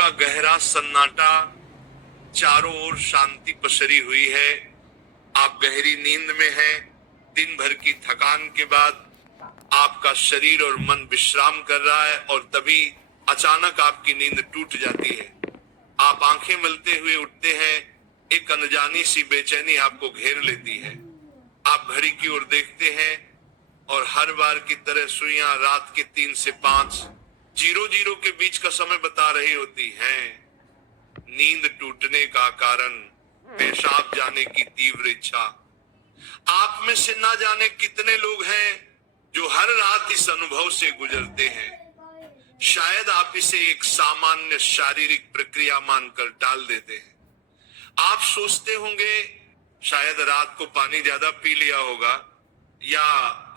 का गहरा सन्नाटा, चारों ओर शांति पसरी हुई है। आप गहरी नींद में हैं। दिन भर की थकान के बाद आपका शरीर और मन विश्राम कर रहा है और तभी अचानक आपकी नींद टूट जाती है। आप आंखें मलते हुए उठते हैं। एक अनजानी सी बेचैनी आपको घेर लेती है। आप घड़ी की ओर देखते हैं और हर बार की तरह सुइयां रात के 3 से 5:00 के बीच का समय बता रही होती हैं। नींद टूटने का कारण पेशाब जाने की तीव्र इच्छा। आप में से ना जाने कितने लोग हैं जो हर रात इस अनुभव से गुजरते हैं। शायद आप इसे एक सामान्य शारीरिक प्रक्रिया मानकर टाल देते हैं। आप सोचते होंगे शायद रात को पानी ज्यादा पी लिया होगा या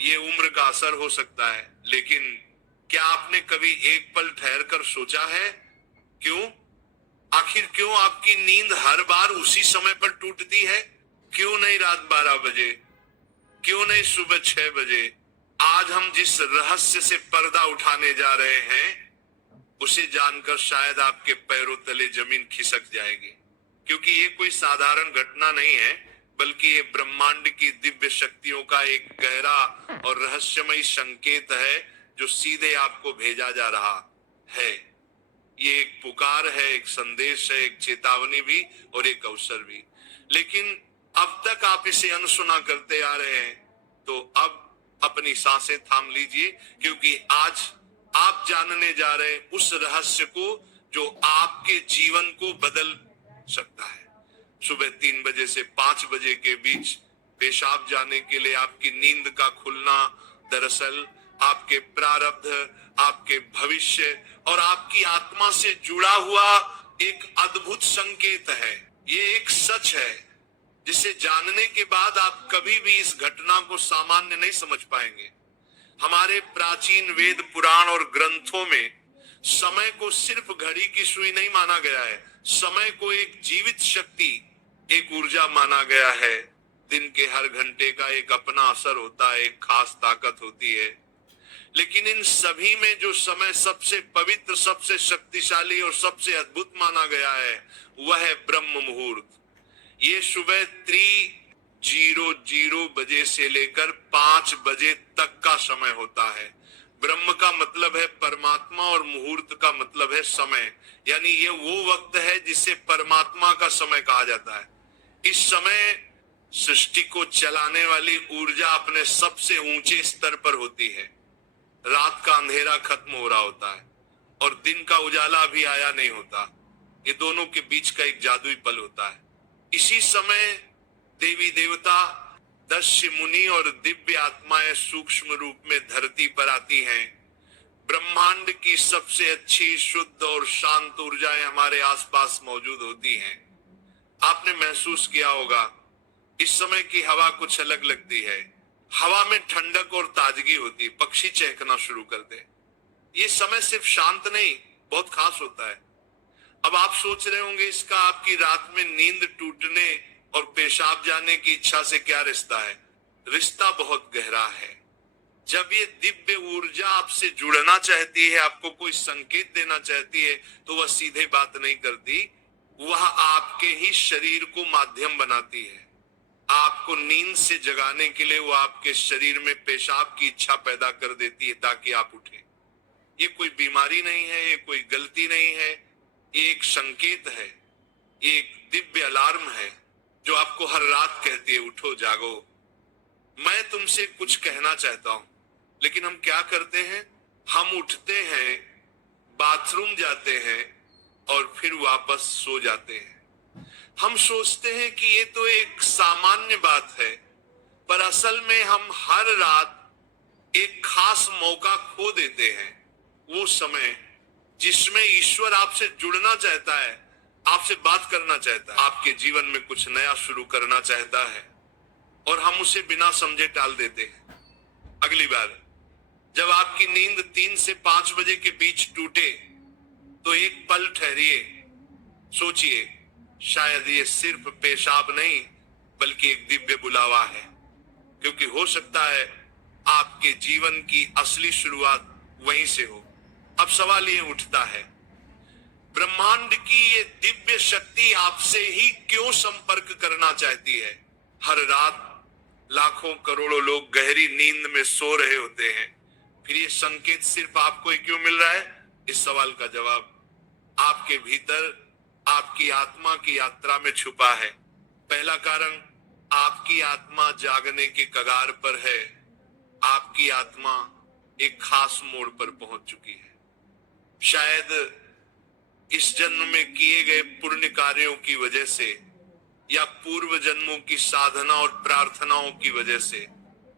ये उम्र का असर हो सकता है, लेकिन क्या आपने कभी एक पल ठहर कर सोचा है क्यों? आखिर क्यों आपकी नींद हर बार उसी समय पर टूटती है? क्यों नहीं रात 12 बजे? क्यों नहीं सुबह 6 बजे? आज हम जिस रहस्य से पर्दा उठाने जा रहे हैं उसे जानकर शायद आपके पैरों तले जमीन खिसक जाएगी, क्योंकि ये कोई साधारण घटना नहीं है, बल्कि ये ब्रह्मांड की दिव्य शक्तियों का एक गहरा और रहस्यमय संकेत है जो सीधे आपको भेजा जा रहा है। ये एक पुकार है, एक संदेश है, एक चेतावनी भी और एक अवसर भी। लेकिन अब तक आप इसे अनसुना करते आ रहे हैं, तो अब अपनी सांसें थाम लीजिए, क्योंकि आज आप जानने जा रहे हैं उस रहस्य को जो आपके जीवन को बदल सकता है। सुबह 3 बजे से 5 बजे के बीच पेशाब जाने के लिए आपकी नींद का खुलना दरअसल आपके प्रारब्ध, आपके भविष्य और आपकी आत्मा से जुड़ा हुआ एक अद्भुत संकेत है। ये एक सच है जिसे जानने के बाद आप कभी भी इस घटना को सामान्य नहीं समझ पाएंगे। हमारे प्राचीन वेद, पुराण और ग्रंथों में समय को सिर्फ घड़ी की सुई नहीं माना गया है। समय को एक जीवित शक्ति, एक ऊर्जा माना गया है। दिन के हर घंटे का एक अपना असर होता है, एक खास ताकत होती है। लेकिन इन सभी में जो समय सबसे पवित्र, सबसे शक्तिशाली और सबसे अद्भुत माना गया है वह है ब्रह्म मुहूर्त। ये सुबह 3:00 बजे से लेकर 5 बजे तक का समय होता है। ब्रह्म का मतलब है परमात्मा और मुहूर्त का मतलब है समय, यानी ये वो वक्त है जिसे परमात्मा का समय कहा जाता है। इस समय सृष्टि को चलाने वाली ऊर्जा अपने सबसे ऊंचे स्तर पर होती है। रात का अंधेरा खत्म हो रहा होता है और दिन का उजाला भी आया नहीं होता। ये दोनों के बीच का एक जादुई पल होता है। इसी समय देवी देवता, दक्ष मुनि और दिव्य आत्माएं सूक्ष्म रूप में धरती पर आती हैं। ब्रह्मांड की सबसे अच्छी, शुद्ध और शांत ऊर्जाएं हमारे आसपास मौजूद होती हैं। आपने महसूस किया होगा इस समय की हवा कुछ अलग लगती है। हवा में ठंडक और ताजगी होती है, पक्षी चहकना शुरू कर दे। ये समय सिर्फ शांत नहीं, बहुत खास होता है। अब आप सोच रहे होंगे इसका आपकी रात में नींद टूटने और पेशाब जाने की इच्छा से क्या रिश्ता है? रिश्ता बहुत गहरा है। जब ये दिव्य ऊर्जा आपसे जुड़ना चाहती है, आपको कोई संकेत देना चाहती है, तो वह सीधे बात नहीं करती, वह आपके ही शरीर को माध्यम बनाती है। आपको नींद से जगाने के लिए वो आपके शरीर में पेशाब की इच्छा पैदा कर देती है ताकि आप उठें। ये कोई बीमारी नहीं है, ये कोई गलती नहीं है, ये एक संकेत है, ये एक दिव्य अलार्म है जो आपको हर रात कहती है उठो, जागो। मैं तुमसे कुछ कहना चाहता हूं, लेकिन हम क्या करते हैं? हम उठते हैं, बाथरूम जाते हैं और फिर वापस सो जाते हैं। हम सोचते हैं कि ये तो एक सामान्य बात है, पर असल में हम हर रात एक खास मौका खो देते हैं। वो समय जिसमें ईश्वर आपसे जुड़ना चाहता है, आपसे बात करना चाहता है, आपके जीवन में कुछ नया शुरू करना चाहता है, और हम उसे बिना समझे टाल देते हैं। अगली बार जब आपकी नींद 3 से 5 बजे के बीच टूटे तो एक पल ठहरिए, सोचिए, शायद ये सिर्फ पेशाब नहीं बल्कि एक दिव्य बुलावा है, क्योंकि हो सकता है आपके जीवन की असली शुरुआत वहीं से हो। अब सवाल ये उठता है, ब्रह्म ब्रह्मांड की ये दिव्य शक्ति आपसे ही क्यों संपर्क करना चाहती है? हर रात लाखों करोड़ों लोग गहरी नींद में सो रहे होते हैं, फिर ये संकेत सिर्फ आपको ही क्यों मिल रहा है? इस सवाल का जवाब आपके भीतर आपकी आत्मा की यात्रा में छुपा है। पहला कारण, आपकी आत्मा जागने के कगार पर है। आपकी आत्मा एक खास मोड़ पर पहुंच चुकी है। शायद इस जन्म में किए गए पुण्य कार्यों की वजह से या पूर्व जन्मों की साधना और प्रार्थनाओं की वजह से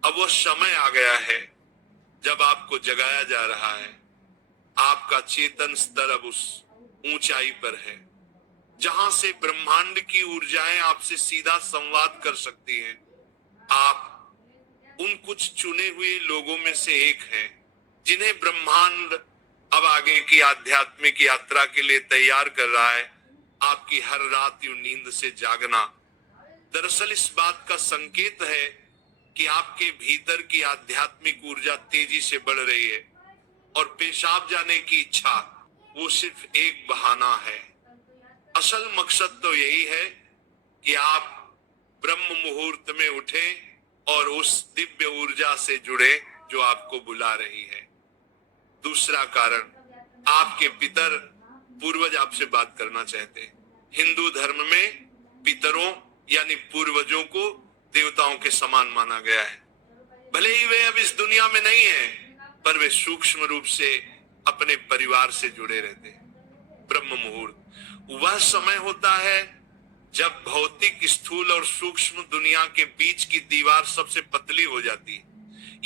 अब वो समय आ गया है जब आपको जगाया जा रहा है। आपका चेतन स्तर अब उस ऊंचाई पर है जहां से ब्रह्मांड की ऊर्जाएं आपसे सीधा संवाद कर सकती हैं। आप उन कुछ चुने हुए लोगों में से एक हैं जिन्हें ब्रह्मांड अब आगे की आध्यात्मिक यात्रा के लिए तैयार कर रहा है। आपकी हर रात यूं नींद से जागना दरअसल इस बात का संकेत है कि आपके भीतर की आध्यात्मिक ऊर्जा तेजी से बढ़ रही है और पेशाब जाने की इच्छा वो सिर्फ एक बहाना है। असल मकसद तो यही है कि आप ब्रह्म मुहूर्त में उठें और उस दिव्य ऊर्जा से जुड़े जो आपको बुला रही है। दूसरा कारण, आपके पितर पूर्वज आपसे बात करना चाहते हैं। हिंदू धर्म में पितरों यानी पूर्वजों को देवताओं के समान माना गया है। भले ही वे अब इस दुनिया में नहीं है, पर वे सूक्ष्म रूप से अपने परिवार से जुड़े रहते हैं। ब्रह्म मुहूर्त वह समय होता है जब भौतिक, स्थूल और सूक्ष्म दुनिया के बीच की दीवार सबसे पतली हो जाती है।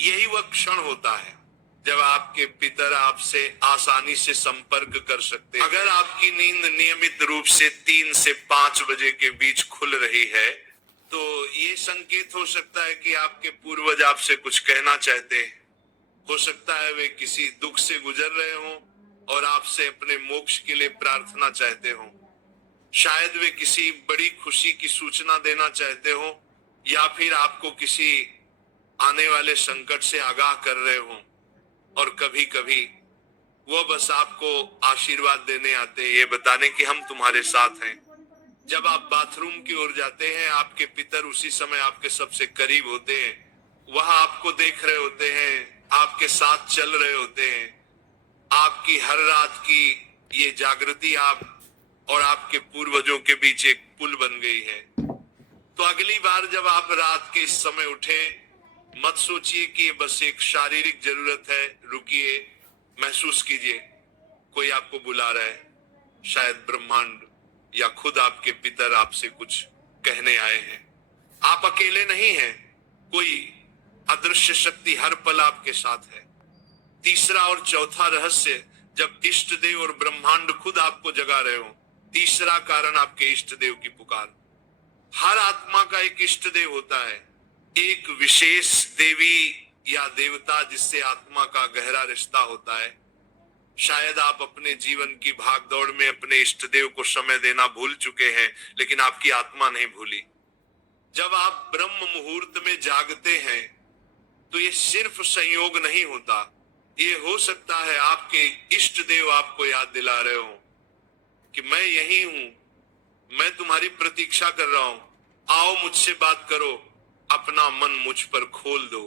यही वह क्षण होता है जब आपके पितर आपसे आसानी से संपर्क कर सकते हैं। अगर आपकी नींद नियमित रूप से 3 से 5 बजे के बीच खुल रही है तो ये संकेत हो सकता है कि आपके पूर्वज आपसे कुछ कहना चाहते हैं। हो सकता है वे किसी दुख से गुजर रहे हों और आपसे अपने मोक्ष के लिए प्रार्थना चाहते हों। शायद वे किसी बड़ी खुशी की सूचना देना चाहते हों या फिर आपको किसी आने वाले संकट से आगाह कर रहे हों। और कभी कभी वो बस आपको आशीर्वाद देने आते हैं, ये बताने कि हम तुम्हारे साथ हैं। जब आप बाथरूम की ओर जाते हैं, आपके पितर उसी समय आपके सबसे करीब होते हैं। वह आपको देख रहे होते हैं, आपके साथ चल रहे होते हैं। आपकी हर रात की ये जागृति आप और आपके पूर्वजों के बीच एक पुल बन गई है। तो अगली बार जब आप रात के इस समय उठें, मत सोचिए कि ये बस एक शारीरिक जरूरत है। रुकिए, महसूस कीजिए कोई आपको बुला रहा है। शायद ब्रह्मांड या खुद आपके पितर आपसे कुछ कहने आए हैं। आप अकेले नहीं हैं, कोई अदृश्य शक्ति हर पल आपके साथ है। तीसरा और चौथा रहस्य, जब इष्ट देव और ब्रह्मांड खुद आपको जगा रहे हो। तीसरा कारण, आपके इष्ट देव की पुकार। हर आत्मा का एक इष्ट देव होता है, एक विशेष देवी या देवता जिससे आत्मा का गहरा रिश्ता होता है। शायद आप अपने जीवन की भागदौड़ में अपने इष्ट देव को समय देना भूल चुके हैं, लेकिन आपकी आत्मा नहीं भूली। जब आप ब्रह्म मुहूर्त में जागते हैं तो ये सिर्फ संयोग नहीं होता, ये हो सकता है आपके इष्ट देव आपको याद दिला रहे हो कि मैं यही हूं, मैं तुम्हारी प्रतीक्षा कर रहा हूं, आओ मुझसे बात करो, अपना मन मुझ पर खोल दो।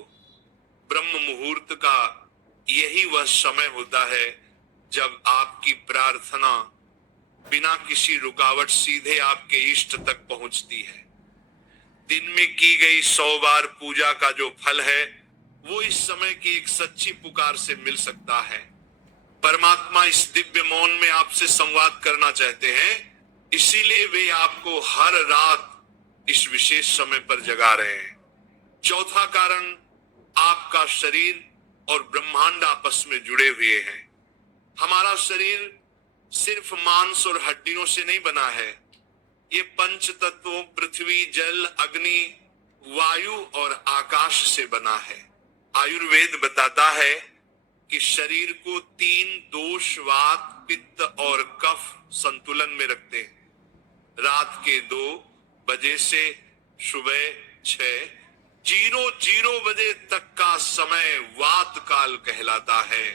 ब्रह्म मुहूर्त का यही वह समय होता है जब आपकी प्रार्थना बिना किसी रुकावट सीधे आपके इष्ट तक पहुंचती है। दिन में की गई 100 बार पूजा का जो फल है वो इस समय की एक सच्ची पुकार से मिल सकता है। परमात्मा इस दिव्य मौन में आपसे संवाद करना चाहते हैं, इसीलिए वे आपको हर रात इस विशेष समय पर जगा रहे हैं। चौथा कारण, आपका शरीर और ब्रह्मांड आपस में जुड़े हुए हैं। हमारा शरीर सिर्फ मांस और हड्डियों से नहीं बना है, ये पंच तत्वों पृथ्वी, जल, अग्नि, वायु और आकाश से बना है। आयुर्वेद बताता है कि शरीर को 3 दोष, वात, पित्त और कफ संतुलन में रखते हैं। रात के 2 बजे से सुबह 6:00 बजे तक का समय वात काल कहलाता है।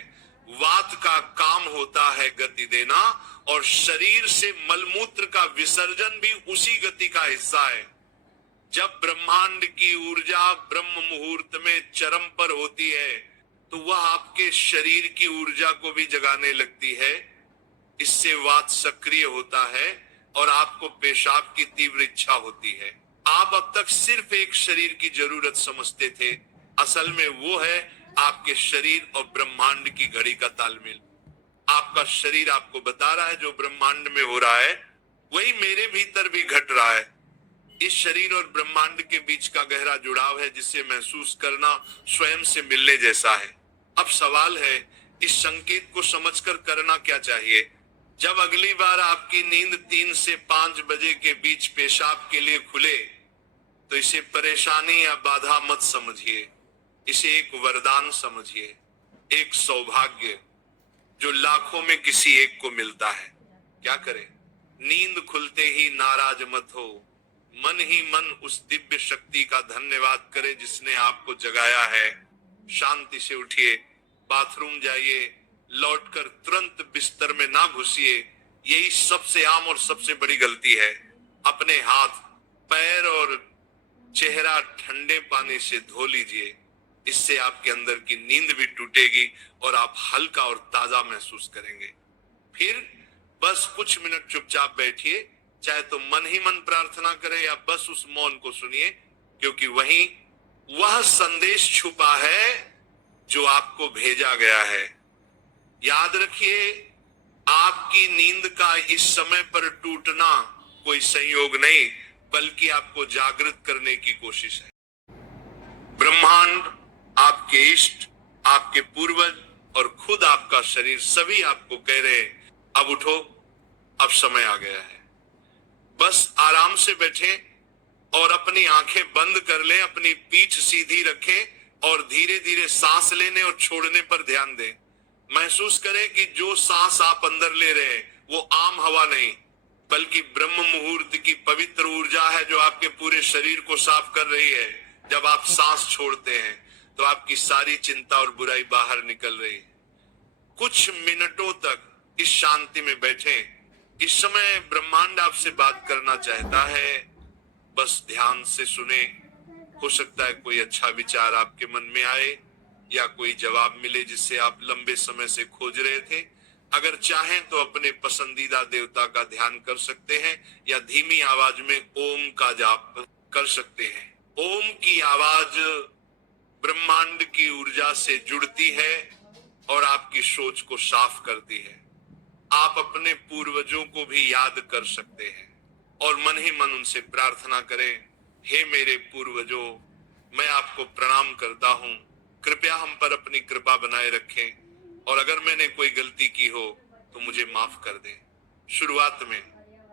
वात का काम होता है गति देना, और शरीर से मलमूत्र का विसर्जन भी उसी गति का हिस्सा है। जब ब्रह्मांड की ऊर्जा ब्रह्म मुहूर्त में चरम पर होती है तो वह आपके शरीर की ऊर्जा को भी जगाने लगती है। इससे वात सक्रिय होता है और आपको पेशाब की तीव्र इच्छा होती है। आप अब तक सिर्फ एक शरीर की जरूरत समझते थे, असल में वो है आपके शरीर और ब्रह्मांड की घड़ी का तालमेल। आपका शरीर आपको बता रहा है जो ब्रह्मांड में हो रहा है वही मेरे भीतर भी घट रहा है। इस शरीर और ब्रह्मांड के बीच का गहरा जुड़ाव है जिसे महसूस करना स्वयं से मिलने जैसा है। अब सवाल है, इस संकेत को समझकर करना क्या चाहिए? जब अगली बार आपकी नींद 3 से 5 बजे के बीच पेशाब के लिए खुले तो इसे परेशानी या बाधा मत समझिए, इसे एक वरदान समझिए, एक सौभाग्य जो लाखों में किसी एक को मिलता है। क्या करें? नींद खुलते ही नाराज मत हो, मन ही मन उस दिव्य शक्ति का धन्यवाद करें जिसने आपको जगाया है। शांति से उठिए, बाथरूम जाइए, लौटकर तुरंत बिस्तर में ना घुसिए। यही सबसे आम और सबसे बड़ी गलती है। अपने हाथ, पैर और चेहरा ठंडे पानी से धो लीजिए, इससे आपके अंदर की नींद भी टूटेगी और आप हल्का और ताजा महसूस करेंगे। फिर बस कुछ मिनट चुपचाप बैठिए, चाहे तो मन ही मन प्रार्थना करें या बस उस मौन को सुनिए, क्योंकि वहीं वह संदेश छुपा है जो आपको भेजा गया है। याद रखिए, आपकी नींद का इस समय पर टूटना कोई संयोग नहीं बल्कि आपको जागृत करने की कोशिश है। ब्रह्मांड, आपके इष्ट, आपके पूर्वज और खुद आपका शरीर सभी आपको कह रहे हैं, अब उठो, अब समय आ गया है। बस आराम से बैठे और अपनी आंखें बंद कर लें, अपनी पीठ सीधी रखें और धीरे धीरे सांस लेने और छोड़ने पर ध्यान दें। महसूस करें कि जो सांस आप अंदर ले रहे हैं वो आम हवा नहीं बल्कि ब्रह्म मुहूर्त की पवित्र ऊर्जा है जो आपके पूरे शरीर को साफ कर रही है। जब आप सांस छोड़ते हैं तो आपकी सारी चिंता और बुराई बाहर निकल रही है। कुछ मिनटों तक इस शांति में बैठें। इस समय ब्रह्मांड आपसे बात करना चाहता है, बस ध्यान से सुने। हो सकता है कोई अच्छा विचार आपके मन में आए या कोई जवाब मिले जिसे आप लंबे समय से खोज रहे थे। अगर चाहें तो अपने पसंदीदा देवता का ध्यान कर सकते हैं या धीमी आवाज में ओम का जाप कर सकते हैं। ओम की आवाज ब्रह्मांड की ऊर्जा से जुड़ती है और आपकी सोच को साफ करती है। आप अपने पूर्वजों को भी याद कर सकते हैं और मन ही मन उनसे प्रार्थना करें, हे मेरे पूर्वजों, मैं आपको प्रणाम करता हूं, कृपया हम पर अपनी कृपा बनाए रखें और अगर मैंने कोई गलती की हो तो मुझे माफ कर दें। शुरुआत में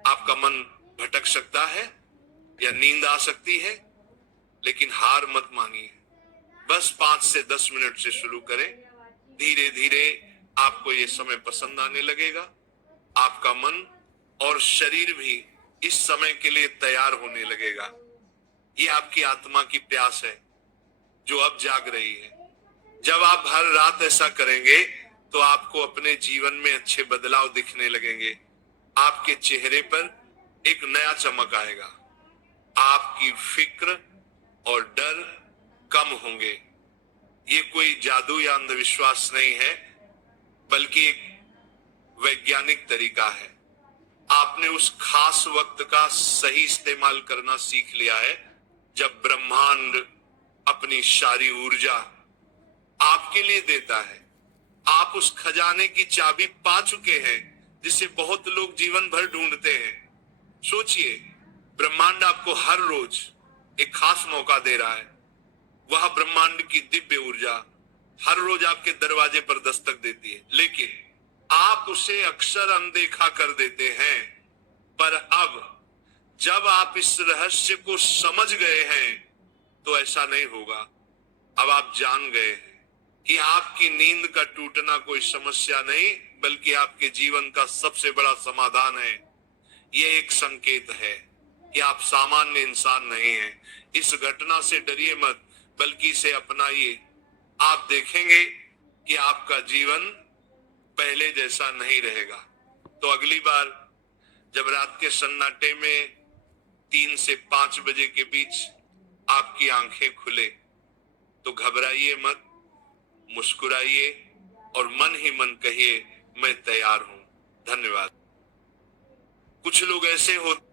आपका मन भटक सकता है या नींद आ सकती है, लेकिन हार मत मानिए। बस 5 से 10 मिनट से शुरू करें। धीरे धीरे आपको ये समय पसंद आने लगेगा। आपका मन और शरीर भी इस समय के लिए तैयार होने लगेगा। ये आपकी आत्मा की प्यास है जो अब जाग रही है। जब आप हर रात ऐसा करेंगे तो आपको अपने जीवन में अच्छे बदलाव दिखने लगेंगे। आपके चेहरे पर एक नया चमक आएगा। आपकी फिक्र और डर कम होंगे। ये कोई जादू या अंधविश्वास नहीं है बल्कि एक वैज्ञानिक तरीका है। आपने उस खास वक्त का सही इस्तेमाल करना सीख लिया है जब ब्रह्मांड अपनी सारी ऊर्जा आपके लिए देता है। आप उस खजाने की चाबी पा चुके हैं जिसे बहुत लोग जीवन भर ढूंढते हैं। सोचिए, ब्रह्मांड आपको हर रोज एक खास मौका दे रहा है। वह ब्रह्मांड की दिव्य ऊर्जा हर रोज आपके दरवाजे पर दस्तक देती है, लेकिन आप उसे अक्सर अनदेखा कर देते हैं। पर अब जब आप इस रहस्य को समझ गए हैं तो ऐसा नहीं होगा। अब आप जान गए हैं कि आपकी नींद का टूटना कोई समस्या नहीं बल्कि आपके जीवन का सबसे बड़ा समाधान है। यह एक संकेत है कि आप सामान्य इंसान नहीं हैं। इस घटना से डरिए मत बल्कि इसे अपनाइए। आप देखेंगे कि आपका जीवन पहले जैसा नहीं रहेगा। तो अगली बार जब रात के सन्नाटे में 3 से 5 बजे के बीच आपकी आंखें खुले तो घबराइए मत, मुस्कुराइए और मन ही मन कहिए मैं तैयार हूं। धन्यवाद। कुछ लोग ऐसे होते